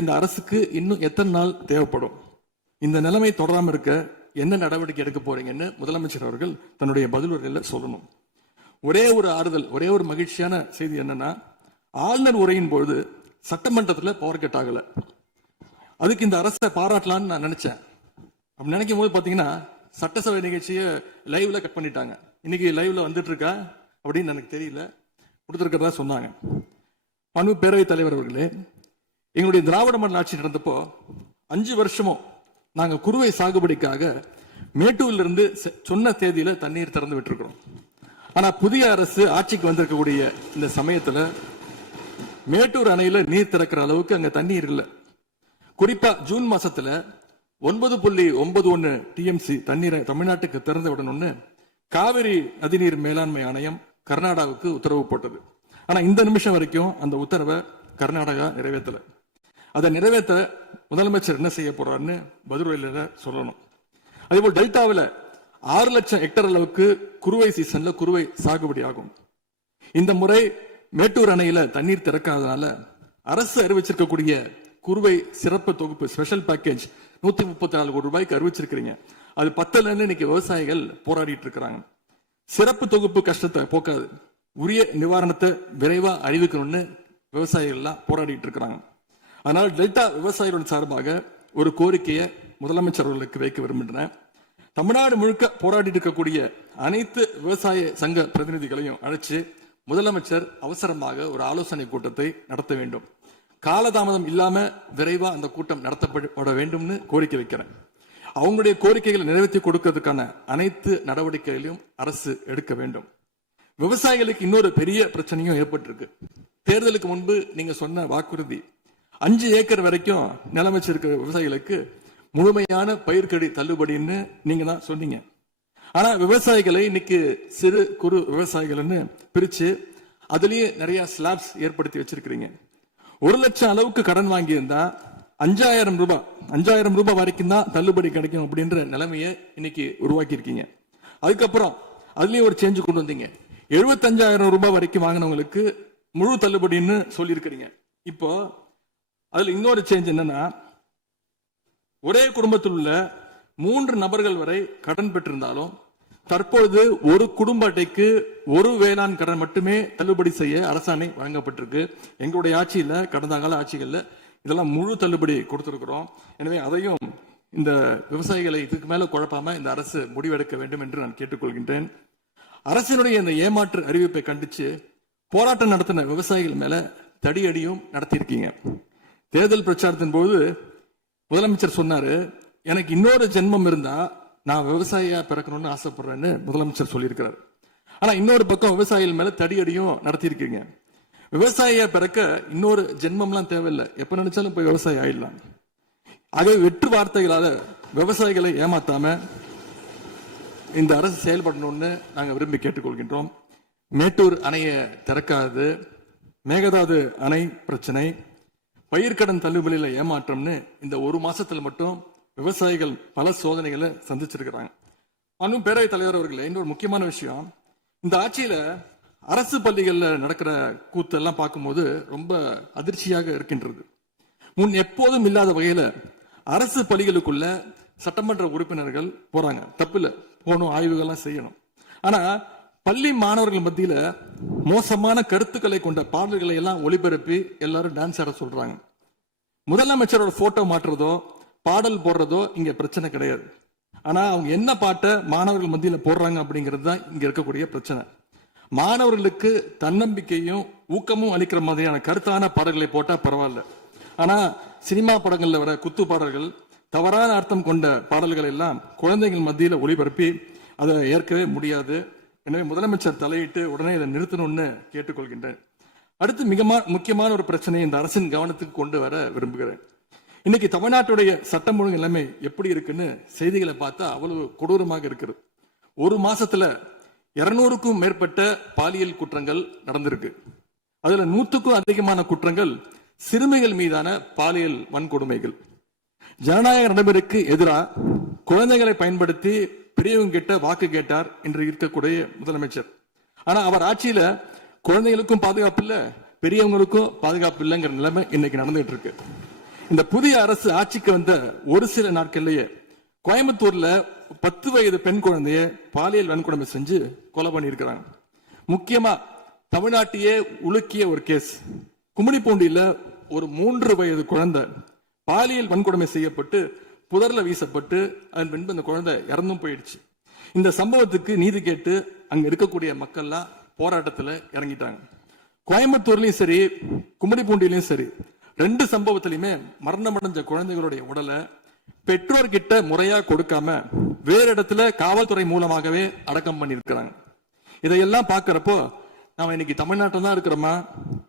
இந்த அரசுக்கு இன்னும் எத்தனை நாள் தேவைப்படும்? இந்த நிலைமை தொடராமல் இருக்க என்ன நடவடிக்கை எடுக்க போறீங்கன்னு முதலமைச்சர் அவர்கள் தன்னுடைய பதிலுரையில் சொல்லணும். ஒரே ஒரு ஆறுதல், ஒரே ஒரு மகிழ்ச்சியான செய்தி என்னன்னா, ஆளுநர் உரையின் பொழுது சட்டமன்றத்தில் பவர் கட் ஆகல. அதுக்கு இந்த அரசை பாராட்டலான்னு நான் நினைச்சேன். அப்படி நினைக்கும் போது பாத்தீங்கன்னா சட்டசபை நிகழ்ச்சியை லைவ்ல கட் பண்ணிட்டாங்க. இன்னைக்கு லைவ்ல வந்துட்டு இருக்கா அப்படின்னு எனக்கு தெரியல, கொடுத்துருக்கிறதா சொன்னாங்க. பண்பு பேரவைத் தலைவர் அவர்களே, எங்களுடைய திராவிட மாடல் ஆட்சி நடந்தப்போ 5 வருஷமும் நாங்க குறுவை சாகுபடிக்காக மேட்டூர்ல இருந்து சொன்ன தேதியில தண்ணீர் திறந்து விட்டுருக்கிறோம். ஆனா புதிய அரசு ஆட்சிக்கு வந்திருக்கக்கூடிய இந்த சமயத்துல மேட்டூர் அணையில நீர் திறக்கிற அளவுக்கு அங்க தண்ணீர் இல்லை. குறிப்பா ஜூன் மாசத்துல 9.91 டிஎம்சி தண்ணீரை தமிழ்நாட்டுக்கு திறந்து விடணும்னு காவிரி நதிநீர் மேலாண்மை ஆணையம் கர்நாடகாவுக்கு உத்தரவு போட்டது. ஆனா இந்த நிமிஷம் வரைக்கும் அந்த உத்தரவை கர்நாடகா நிறைவேற்றல. அதை நிறைவேற்ற முதலமைச்சர் என்ன செய்ய போறாருன்னு பதிலுரையில சொல்லணும். அதேபோல் டெல்டாவில் 6 லட்சம் ஹெக்டர் அளவுக்கு குறுவை சீசன்ல குறுவை சாகுபடி ஆகும். இந்த முறை மேட்டூர் அணையில தண்ணீர் திறக்காதனால அரசு அறிவிச்சிருக்கக்கூடிய குறுவை சிறப்பு தொகுப்பு ஸ்பெஷல் பேக்கேஜ் 134 கோடி ரூபாய்க்கு அறிவிச்சிருக்கிறீங்க. அது பத்தலன்னு இன்னைக்கு விவசாயிகள் போராடிட்டு இருக்கிறாங்க. சிறப்பு தொகுப்பு கஷ்டத்தை போக்காது, உரிய நிவாரணத்தை விரைவா அறிவிக்கணும்னு விவசாயிகள் எல்லாம் போராடிட்டு இருக்கிறாங்க. அதனால் டெல்டா விவசாயிகளின் சார்பாக ஒரு கோரிக்கையை முதலமைச்சர் அவர்களுக்கு வைக்க விரும்புகிறேன். தமிழ்நாடு முழுக்க போராடிட்டு இருக்கக்கூடிய அனைத்து விவசாய சங்க பிரதிநிதிகளையும் அழைச்சு முதலமைச்சர் அவசரமாக ஒரு ஆலோசனை கூட்டத்தை நடத்த வேண்டும். காலதாமதம் இல்லாம விரைவா அந்த கூட்டம் நடத்தப்பட வேண்டும்னு கோரிக்கை வைக்கிறேன். அவங்களுடைய கோரிக்கைகளை நிறைவேற்றி கொடுக்கிறதுக்கான அனைத்து நடவடிக்கைகளையும் அரசு எடுக்க வேண்டும். விவசாயிகளுக்கு இன்னொரு பெரிய பிரச்சனையும் ஏற்பட்டிருக்கு. தேர்தலுக்கு முன்பு நீங்க சொன்ன வாக்குறுதி 5 ஏக்கர் வரைக்கும் நிலம் வச்சிருக்கிற விவசாயிகளுக்கு முழுமையான பயிர்க்கடி தள்ளுபடின்னு நீங்க தான் சொன்னீங்க. ஆனா விவசாயிகளை இன்னைக்கு சிறு குறு விவசாயிகள்னு பிரிச்சு அதுலயே நிறைய ஸ்லாப்ஸ் ஏற்படுத்தி வச்சிருக்கிறீங்க. 1 லட்சம் அளவுக்கு கடன் வாங்கியிருந்தா 5000 ரூபாய் வரைக்கும் தான் தள்ளுபடி கிடைக்கும் அப்படின்ற நிலைமையை இன்னைக்கு உருவாக்கி இருக்கீங்க. அதுக்கப்புறம் அதுலயும் ஒரு சேஞ்ச் கொண்டு வந்தீங்க. 75,000 ரூபாய் வரைக்கும் வாங்கினவங்களுக்கு முழு தள்ளுபடின்னு சொல்லியிருக்கிறீங்க. இப்போ அதுல இன்னொரு சேஞ்ச் என்னன்னா, ஒரே குடும்பத்தில் உள்ள 3 நபர்கள் வரை கடன் பெற்றிருந்தாலும் தற்பொழுது ஒரு குடும்ப அட்டைக்கு ஒரு வேளாண் கடன் மட்டுமே தள்ளுபடி செய்ய அரசாணை வழங்கப்பட்டிருக்கு. எங்களுடைய ஆட்சியில, கடந்த கால ஆட்சிகள்ல இதெல்லாம் முழு தள்ளுபடி கொடுத்திருக்கிறோம். எனவே அதையும் இந்த விவசாயிகளை இதுக்கு மேல குழப்பாம இந்த அரசு முடிவெடுக்க வேண்டும் என்று நான் கேட்டுக்கொள்கின்றேன். அரசினுடைய இந்த ஏமாற்று அறிவிப்பை கண்டிச்சு போராட்டம் நடத்தின விவசாயிகள் மேல தடியடியும் நடத்தியிருக்கீங்க. தேர்தல் பிரச்சாரத்தின் போது முதலமைச்சர் சொன்னாரு, எனக்கு இன்னொரு ஜென்மம் இருந்தா நான் விவசாயியா பிறக்கணும்னு ஆசைப்படுறேன்னு முதலமைச்சர் சொல்லியிருக்கிறார். ஆனா இன்னொரு பக்கம் விவசாயிகள் மேல தடியடியும் நடத்தியிருக்கீங்க. விவசாயியா பிறக்க இன்னொரு ஜென்மம்லாம் தேவையில்லை, எப்ப நினைச்சாலும் போய் விவசாயி ஆயிடலாம். ஆகவே வெற்று வார்த்தைகளால விவசாயிகளை ஏமாத்தாம இந்த அரசு செயல்படணும்னு நாங்க விரும்பி கேட்டுக்கொள்கின்றோம். மேட்டூர் அணையை திறக்காது, மேகதாது அணை பிரச்சனை, பயிர்க்கடன் தள்ளுபடியில ஏமாற்றம்னு இந்த 1 மாசத்துல மட்டும் விவசாயிகள் பல சோதனைகளை சந்திச்சிருக்கிறாங்க. இன்னும் பேரவைத் தலைவர் அவர்களே, இன்னொரு முக்கியமான விஷயம், இந்த ஆட்சியில அரசு பள்ளிகள்ல நடக்கிற கூத்தெல்லாம் பார்க்கும்போது ரொம்ப அதிர்ச்சியாக இருக்கின்றது. முன் எப்போதும் இல்லாத வகையில அரசு பள்ளிகளுக்குள்ள சட்டமன்ற உறுப்பினர்கள் போறாங்க. தப்பில்ல, போகணும், ஆய்வுகள்லாம் செய்யணும். ஆனா பள்ளி மாணவர்கள் மத்தியில மோசமான கருத்துக்களை கொண்ட பாடல்களை எல்லாம் ஒளிபரப்பி எல்லாரும் டான்ஸ் ஆட சொல்றாங்க. முதலமைச்சரோட போட்டோ மாற்றுறதோ பாடல் போடுறதோ இங்க பிரச்சனை கிடையாது. ஆனா அவங்க என்ன பாட்டை மாணவர்கள் மத்தியில போடுறாங்க அப்படிங்கிறது தான் இங்க இருக்கக்கூடிய பிரச்சனை. மாணவர்களுக்கு தன்னம்பிக்கையும் ஊக்கமும் அளிக்கிற மாதிரியான கருத்தான பாடல்களை போட்டா பரவாயில்ல. ஆனா சினிமா படங்கள்ல வர குத்து பாடல்கள், தவறான அர்த்தம் கொண்ட பாடல்கள் எல்லாம் குழந்தைகள் மத்தியில ஒளிபரப்பி அதை ஏற்கவே முடியாது. எனவே முதலமைச்சர் தலையிட்டு உடனே இதை நிறுத்தணும்னு கேட்டுக்கொள்கின்றேன். அடுத்து மிக முக்கியமான ஒரு பிரச்சனையை இந்த அரசின் கவனத்துக்கு கொண்டு வர விரும்புகிறேன். இன்னைக்கு தமிழ்நாட்டுடைய சட்டம் ஒழுங்கு நிலைமை எப்படி இருக்குன்னு செய்திகளை பார்த்தா அவ்வளவு கொடூரமாக இருக்கிறது. 1 மாசத்துல 200க்கும் மேற்பட்ட பாலியல் குற்றங்கள் நடந்திருக்கு. அதுல 100க்கும் அதிகமான குற்றங்கள் சிறுமிகள் மீதான பாலியல் வன்கொடுமைகள். ஜனநாயக நடைமுறைக்கு எதிராக குழந்தைகளை பயன்படுத்தி பெரியவங்க கிட்ட வாக்கு கேட்டார் என்று இருக்கக்கூடிய முதலமைச்சர். ஆனா அவர் ஆட்சியில குழந்தைகளுக்கும் பாதுகாப்பு இல்ல, பெரியவங்களுக்கும் பாதுகாப்பு இல்லைங்கிற நிலைமை இன்னைக்கு நடந்துட்டு இருக்கு. இந்த புதிய அரசு ஆட்சிக்கு வந்த ஒரு சில நாட்கள்லயே கோயம்புத்தூர்ல 10 வயது பெண் குழந்தைய பாலியல் வன்கொடுமை செஞ்சு கொலை பண்ணியிருக்கிறாங்க. முக்கியமா தமிழ்நாட்டையே உலுக்கிய ஒரு கேஸ், கும்மிடிப்பூண்டியில ஒரு 3 வயது குழந்தை பாலியல் வன்கொடுமை செய்யப்பட்டு புதர்ல வீசப்பட்டு அதன் பின்பு அந்த குழந்தை இறந்தும் போயிடுச்சு. இந்த சம்பவத்துக்கு நீதி கேட்டு அங்க இருக்கக்கூடிய மக்கள்லாம் போராட்டத்துல இறங்கிட்டாங்க. கோயம்புத்தூர்லயும் சரி கும்மிடிப்பூண்டியிலயும் சரி 2 சம்பவத்திலுமே மரணமடைஞ்ச குழந்தைகளுடைய உடலை பெற்றோர்கிட்ட முறையா கொடுக்காம வேற இடத்துல காவல்துறை மூலமாகவே அடக்கம் பண்ணிருக்கிறாங்க. இதையெல்லாம் பாக்குறப்போ நாம இன்னைக்கு தமிழ்நாட்டில் தான் இருக்கிறோமா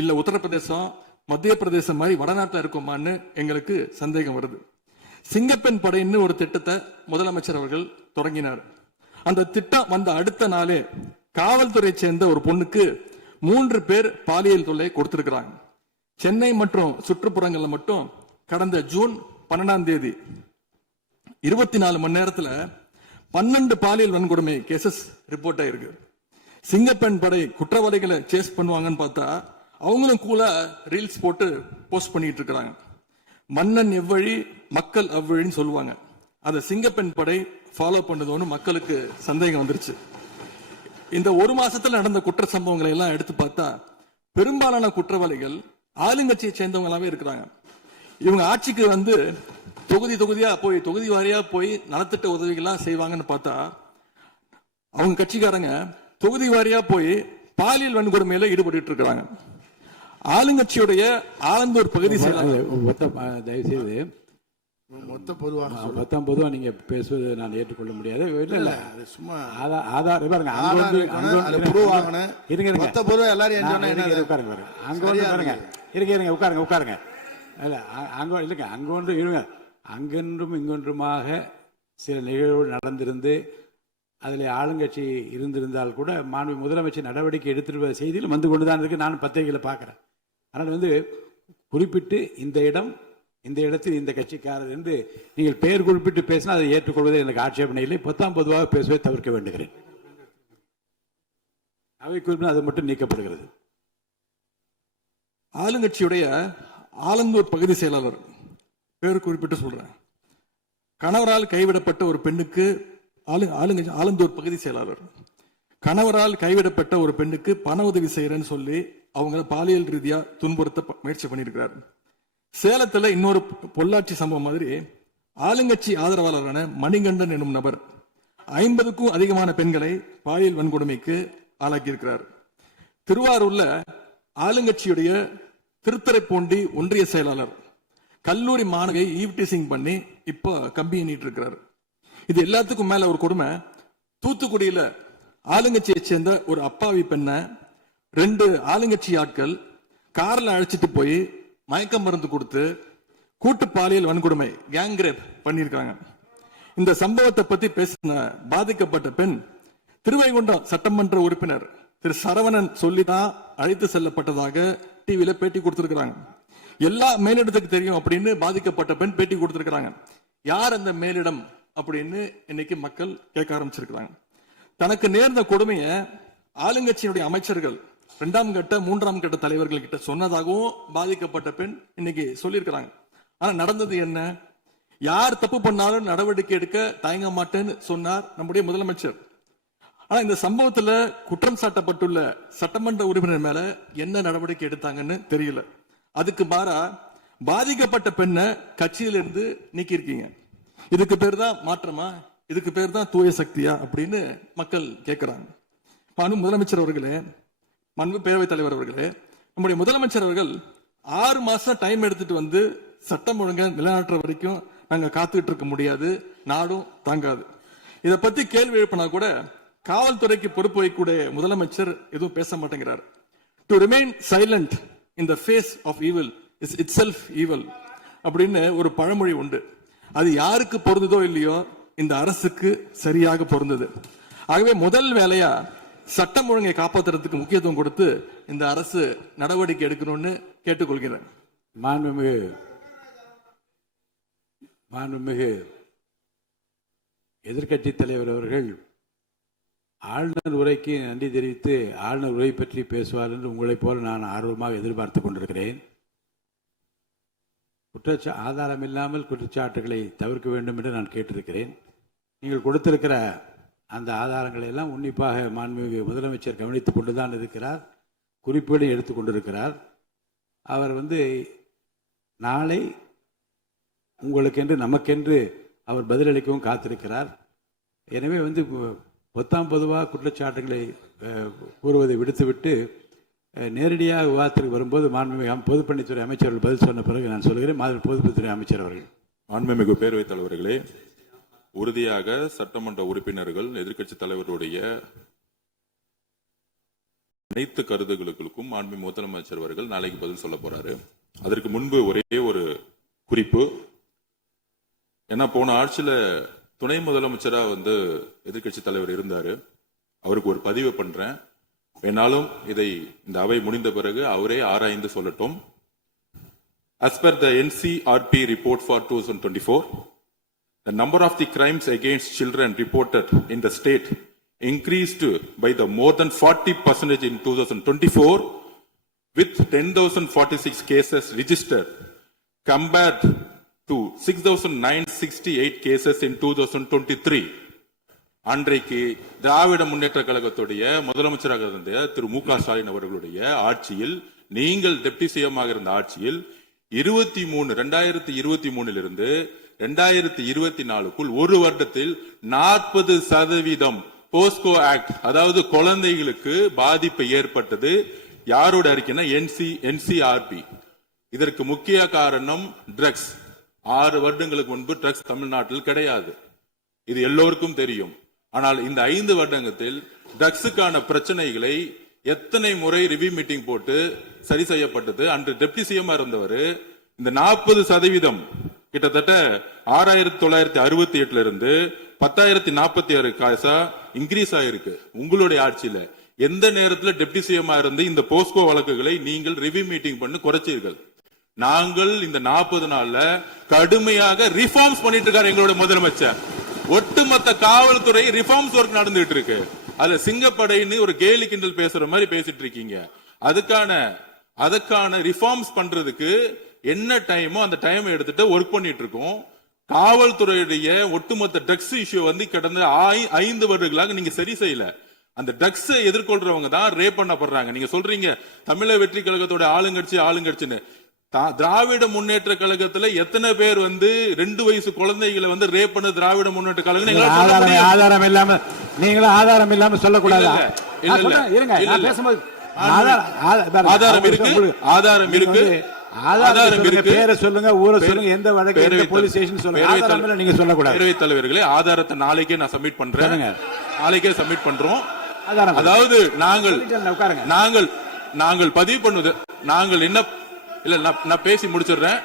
இல்ல உத்தரப்பிரதேசம் மத்திய பிரதேசம் மாதிரி வடநாட்டில் இருக்கோமான்னு எங்களுக்கு சந்தேகம் வருது. சிங்கப்பெண் படைன்னு ஒரு திட்டத்தை முதலமைச்சர் அவர்கள் தொடங்கினார். அந்த திட்டம் வந்த அடுத்த நாளே காவல்துறை சேர்ந்த ஒரு பொண்ணுக்கு 3 பேர் பாலியல் தொல்லை கொடுத்திருக்கிறாங்க. சென்னை மற்றும் சுற்றுப்புறங்கள்ல மட்டும் கடந்த ஜூன் 12ஆம் தேதி 24 மணி நேரத்துல 12 பாலியல் வன்கொடுமை கேசஸ் ரிப்போர்ட் ஆயிருக்கு. சிங்கப்பெண் படை குற்றவாளிகளை சேஸ் பண்ணுவாங்கன்னு பார்த்தா அவங்களும் கூட ரீல்ஸ் போட்டு போஸ்ட் பண்ணிட்டு இருக்காங்க. மன்னன் எவ்வழி மக்கள் அவ்வழின்னு சொல்லுவாங்க. அதை சிங்கப்பெண் படை ஃபாலோ பண்ணுதோன்னு மக்களுக்கு சந்தேகம் வந்துருச்சு. இந்த ஒரு மாசத்துல நடந்த குற்ற சம்பவங்களை எல்லாம் எடுத்து பார்த்தா பெரும்பாலான குற்றவாளிகள் ஆளுங்கட்சியை சேர்ந்தவங்களாவே இருக்கிறாங்க. இவங்க ஆட்சிக்கு வந்து தொகுதியா போய் தொகுதி வாரியா போய் நலத்திட்ட உதவிகள்லாம் செய்வாங்கன்னு பார்த்தா அவங்க கட்சிக்காரங்க தொகுதி வாரியா போய் பாலியல் வன்கொடுமையில ஈடுபட்டு இருக்கிறாங்க. ஆளுங்கட்சியுடைய ஆலந்தூர் பகுதி தயவுசெய்து மொத்தம் பொதுவா நீங்க பேசுவது நான் ஏற்றுக்கொள்ள முடியாது. இல்ல சும்மா ஆதார் பாருங்க, உட்காருங்க. அங்கொன்றும் இங்கொன்றுமாக சில நிகழ்வுகள் நடந்திருந்து அதில் ஆளுங்கட்சி இருந்திருந்தால் கூட மாண்பு முதலமைச்சர் நடவடிக்கை எடுத்துட்டு செய்தியில் வந்து கொண்டுதான் இருக்கு. நான் பத்திரிகையில் பார்க்கிறேன். அதனால் குறிப்பிட்டு இந்த இடத்தில் இந்த கட்சிக்காரர் என்று நீங்கள் பெயர் குறிப்பிட்டு பேசினா அதை ஏற்றுக்கொள்வதை எனக்கு ஆட்சேபனை இல்லை. பொதுவாக பேசுவதை தவிர்க்க வேண்டுகிறேன். அவை குறிப்பிட்டு அது மட்டும் நீக்கப்படுகிறது. ஆளுங்கட்சியுடைய ஆலந்தூர் பகுதி செயலாளர் பேர் குறிப்பிட்டு சொல்றேன். கணவரால் கைவிடப்பட்ட ஒரு பெண்ணுக்கு ஆலந்தூர் பகுதி செயலாளர் கணவரால் கைவிடப்பட்ட ஒரு பெண்ணுக்கு பண உதவி செய்யறேன்னு சொல்லி அவங்க பாலியல் ரீதியா துன்புறுத்த முயற்சி பண்ணியிருக்கிறார். சேலத்துல இன்னொரு பொள்ளாச்சி சம்பவம் மாதிரி ஆளுங்கட்சி ஆதரவாளரான மணிகண்டன் எனும் நபர் 50க்கும் அதிகமான பெண்களை பாலியல் வன்கொடுமைக்கு ஆளாக்கி இருக்கிறார். திருவாரூர்ல ஆளுங்கட்சியுடைய திருத்துறைப்பூண்டி ஒன்றிய செயலாளர் கல்லூரி மாணவியை ஈவ்டீசிங் பண்ணி இப்ப கம்பி எண்ணிட்டு இருக்கிறார். இது எல்லாத்துக்கும் மேல ஒரு கொடுமை, தூத்துக்குடியில ஆளுங்கட்சியை சேர்ந்த ஒரு அப்பாவி பெண்ணை 2 ஆளுங்கட்சி ஆட்கள் கார்ல அழைச்சிட்டு போய் மயக்க மருந்து கொடுத்து கூட்டு பாலியல் வன்கொடுமை கேங் ரேப் பண்ணிருக்காங்க. இந்த சம்பவத்தை பத்தி பேசின பாதிக்கப்பட்ட பெண் திருவைகுண்டம் சட்டமன்ற உறுப்பினர் திரு சரவணன் சொல்லிதான் அழைத்து செல்லப்பட்டதாக டிவியில பேட்டி கொடுத்திருக்கிறாங்க. எல்லா மேலிடத்துக்கு தெரியும் அப்படின்னு பாதிக்கப்பட்ட பெண் பேட்டி கொடுத்திருக்கிறாங்க. யார் அந்த மேலிடம் அப்படின்னு இன்னைக்கு மக்கள் கேட்க ஆரம்பிச்சிருக்கிறாங்க. தனக்கு நேர்ந்த கொடுமையை ஆளுங்கட்சியினுடைய அமைச்சர்கள் 2ஆம் கட்ட 3ஆம் கட்ட தலைவர்கள் கிட்ட சொன்னதாகவும் பாதிக்கப்பட்ட பெண் இன்னைக்கு சொல்லியிருக்கிறாங்க. ஆனா நடந்தது என்ன? யார் தப்பு பண்ணாலும் நடவடிக்கை எடுக்க தயங்க மாட்டேன்னு சொன்னார் நம்முடைய முதலமைச்சர். ஆனா இந்த சம்பவத்துல குற்றம் சாட்டப்பட்டுள்ள சட்டமன்ற உறுப்பினர் மேல என்ன நடவடிக்கை எடுத்தாங்கன்னு தெரியல. அதுக்கு மாறா பாதிக்கப்பட்ட பெண்ணை கட்சியிலிருந்து நீக்கி இருக்கீங்க. இதுக்கு பேர் தான் மாற்றமா? இதுக்கு பேர் தான் தூய சக்தியா அப்படின்னு மக்கள் கேட்கிறாங்க. முதலமைச்சர் அவர்களே, பேரவைத் தலைவர் அவர்களே, நம்முடைய முதலமைச்சர் அவர்கள் 6 மாசம் டைம் எடுத்துட்டு வந்து சட்டம் ஒழுங்கை நிலைநாட்டுற வரைக்கும் நாங்க காத்துக்கிட்டு இருக்க முடியாது, நாடும் தாங்காது. இதை பத்தி கேள்வி எழுப்பினா கூட காவல்துறைக்கு பொறுப்பு வைக்கக்கூடிய முதலமைச்சர் எதுவும் பேச மாட்டேங்கிறார். To remain silent in the face of evil is itself evil அப்படின்னு ஒரு பழமொழி உண்டு. அது யாருக்கு பொருந்ததோ இல்லையோ இந்த அரசுக்கு சரியாக பொருந்தது. ஆகவே முதல் வேலையா சட்டம் ஒழுங்கை காப்பாற்றுறதுக்கு முக்கியத்துவம் கொடுத்து இந்த அரசு நடவடிக்கை எடுக்கணும்னு கேட்டுக்கொள்கிறேன். மாண்புமிகு எதிர்கட்சி தலைவர் அவர்கள் ஆளுநர் உரைக்கு நன்றி தெரிவித்து ஆளுநர் உரை பற்றி பேசுவார் என்று உங்களைப் போல நான் ஆர்வமாக எதிர்பார்த்து கொண்டிருக்கிறேன். ஆதாரம் இல்லாமல் குற்றச்சாட்டுகளை தவிர்க்க வேண்டும் என்று நான் கேட்டிருக்கிறேன். நீங்கள் கொடுத்திருக்கிற அந்த ஆதாரங்களை எல்லாம் உன்னிப்பாக மாண்புமிகு முதலமைச்சர் கவனித்துக் கொண்டுதான் இருக்கிறார், குறிப்பீடு எடுத்துக் கொண்டிருக்கிறார். அவர் நாளை உங்களுக்கென்று நமக்கென்று அவர் பதிலளிக்கவும் காத்திருக்கிறார். எனவே பொதுவாக குற்றச்சாட்டுகளை கூறுவதை விடுத்துவிட்டு நேரடியாக விவாதத்திற்கு வரும்போது மாண்புமிகு பொதுப்பணித்துறை அமைச்சர்கள் பதில் சொன்ன பிறகு நான் சொல்கிறேன். பொதுப்பணித்துறை அமைச்சர் அவர்கள். மாண்புமிகு பேரவைத் தலைவர்களே, உறுதியாக சட்டமன்ற உறுப்பினர்கள் எதிர்க்கட்சித் தலைவருடைய அனைத்து கருத்துக்களுக்கும் மாண்புமிகு முதலமைச்சர் அவர்கள் நாளைக்கு பதில் சொல்ல போறாரு. அதற்கு முன்பு ஒரே ஒரு குறிப்பு. ஏன்னா போன ஆட்சியில துணை முதலமைச்சரா எதிர்க்கட்சி தலைவர் இருந்தாரு. அவருக்கு ஒரு பதிவு பண்றேன், வேணாலும் இதை இந்த அவை முடிந்த பிறகு அவரே ஆராய்ந்து சொல்லட்டும். As per the NCRP report for 2024, the number of the crimes against children reported in the state increased by the more than 40% in 2024, with 10,046 cases registered compared to 6,968 cases in 2023. அன்றைக்கு திராவிட முன்னேற்ற கழகத்துடைய முதலமைச்சராக இருந்த திரு மு.க. ஸ்டாலின் அவர்களுடைய ஆட்சியில், நீங்கள் டெப்டி சிஎம்மாக இருந்த ஆட்சியில் 2023 இருந்து 2024க்குள் ஒரு வருடத்தில் 40% போஸ்கோ ஆக்ட், அதாவது குழந்தைகளுக்கு பாதிப்பு ஏற்பட்டது. யாரோட அறிக்கைன்னா NCRP. இதற்கு முக்கிய காரணம் ட்ரக்ஸ். 6 வருடங்களுக்கு முன்பு ட்ரக்ஸ் தமிழ்நாட்டில் கிடையாது, இது எல்லோருக்கும் தெரியும். ஆனால் இந்த 5 வருடத்தில் ட்ரக்ஸுக்கான பிரச்சனைகளை எத்தனை முறை ரிவ்யூ மீட்டிங் போட்டு சரி செய்யப்பட்டது. அன்று டெப்டி சிஎம் இருந்தவர் இந்த 40% கிட்டத்தட்ட 6,968 இருந்து 10,046 காசா இன்க்ரீஸ் ஆயிருக்கு. உங்களுடைய ஆட்சியில எந்த நேரத்தில் டெப்டி சிஎம் இருந்து இந்த போஸ்கோ வழக்குகளை நீங்கள் ரிவ்யூ மீட்டிங் பண்ணி குறைச்சீர்கள்? நாங்கள் இந்த 40 நாள்ல கடுமையாக ரிஃபார்ம்ஸ் பண்ணிட்டு இருக்காரு எங்களுடைய முதலமைச்சர். ஒட்டுமொத்த காவல்துறை ரிஃபார்ம்ஸ் ஒர்க் நடந்துட்டு இருக்கு. அதுல சிங்கப்படைன்னு ஒரு கேலி கிண்டல் பேசுற மாதிரி பேசிட்டு இருக்கீங்க. அதுக்கான ரிஃபார்ம்ஸ் பண்றதுக்கு என்ன டைமோ அந்த டைம் எடுத்துட்டு ஒர்க் பண்ணிட்டு இருக்கோம். காவல்துறையுடைய ஒட்டுமொத்த ட்ரக்ஸ் இஷ்யூ கடந்த 5 வருடங்களாக நீங்க சரி செய்யல. அந்த ட்ரக்ஸ் எதிர்கொள்றவங்க தான் ரேப் பண்ணப்படுறாங்க. நீங்க சொல்றீங்க தமிழக வெற்றி கழகத்தோட ஆளுங்கட்சின்னு. திராவிட முன்னேற்ற கழகத்துல எத்தனை பேர் 2 வயசு குழந்தைகளை ரேப் பண்ண திராவிட முன்னேற்ற கழகம் ஆதாரம் இல்லாம நீங்களும் ஆதாரம் இல்லாம சொல்லக்கூடாது. ஆதாரம் இருக்கு. பேரை சொல்லுங்க, ஊரை சொல்லுங்க, எந்த வழக்கு போலீஸ் ஸ்டேஷன் சொல்லுங்க. நீங்க சொல்லக்கூடாது. பேரவைத் தலைவர்களே, ஆதாரத்தை நாளைக்கே நான் சப்மிட் பண்றேன். நாளைக்கே சப்மிட் பண்றோம். அதாவது நாங்கள் பதிவு பண்ணுவது, நாங்கள் என்ன இல்ல நான் பேசி முடிச்சிடுறேன்.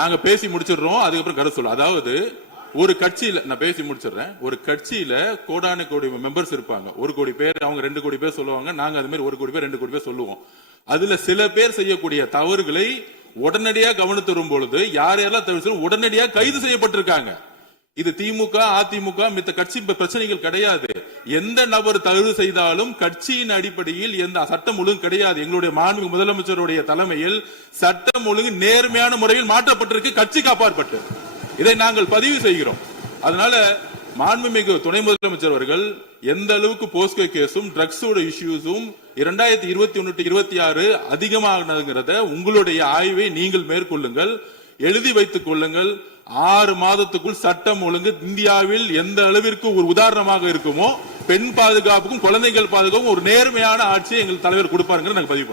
நாங்க பேசி முடிச்சிடுறோம். அதுக்கப்புறம் கருத்து சொல்ல. அதாவது ஒரு கட்சியில நான் பேசி முடிச்சிடுறேன். ஒரு கட்சியில கோடான கோடி மெம்பர்ஸ் இருப்பாங்க. 1 கோடி பேர், அவங்க 2 கோடி பேர் சொல்லுவாங்க. நாங்க அது மாதிரி 1 கோடி பேர் 2 கோடி பேர் சொல்லுவோம். அதுல சில பேர் செய்யக்கூடிய தவறுகளை உடனடியாக கவனித்து வரும் பொழுது யார் யாரெல்லாம் தவறு உடனடியாக கைது செய்யப்பட்டிருக்காங்க. இது திமுக, அதிமுக மித்த கட்சி பிரச்சனைகள் கிடையாது. எந்த நபர் தவறு செய்தாலும் கட்சியின் அடிப்படையில் எந்த சட்டம் ஒழுங்கு கிடையாது. எங்களுடைய மாண்புமிகு முதலமைச்சருடைய தலைமையில் சட்டம் ஒழுங்கு நேர்மையான முறையில் மாற்றப்பட்டிருக்கு, கட்சிக்கு அப்பாற்பட்டு. இதை நாங்கள் பதிவு செய்கிறோம். அதனால மாண்புமிகு துணை முதலமைச்சர் அவர்கள் எந்த அளவுக்கு போஸ்கோ கேஸும் ட்ரக்ஸோட இஷ்யூஸும் 2021-26 அதிகமானதுங்கிறத உங்களுடைய ஆய்வை நீங்கள் மேற்கொள்ளுங்கள், எழுதி வைத்துக் கொள்ளுங்கள். 6 மாதத்துக்குள் சட்டம் ஒழுங்கு இந்தியாவில் எந்த அளவிற்கு ஒரு உதாரணமாக இருக்குமோ, பெண் பாதுகாப்புக்கும் குழந்தைகள் பாதுகாப்புக்கும் ஒரு நேர்மையான ஆட்சியை எங்கள் தலைவர் கொடுப்பாருங்கிற நாங்கள் பதிவு பண்றோம்.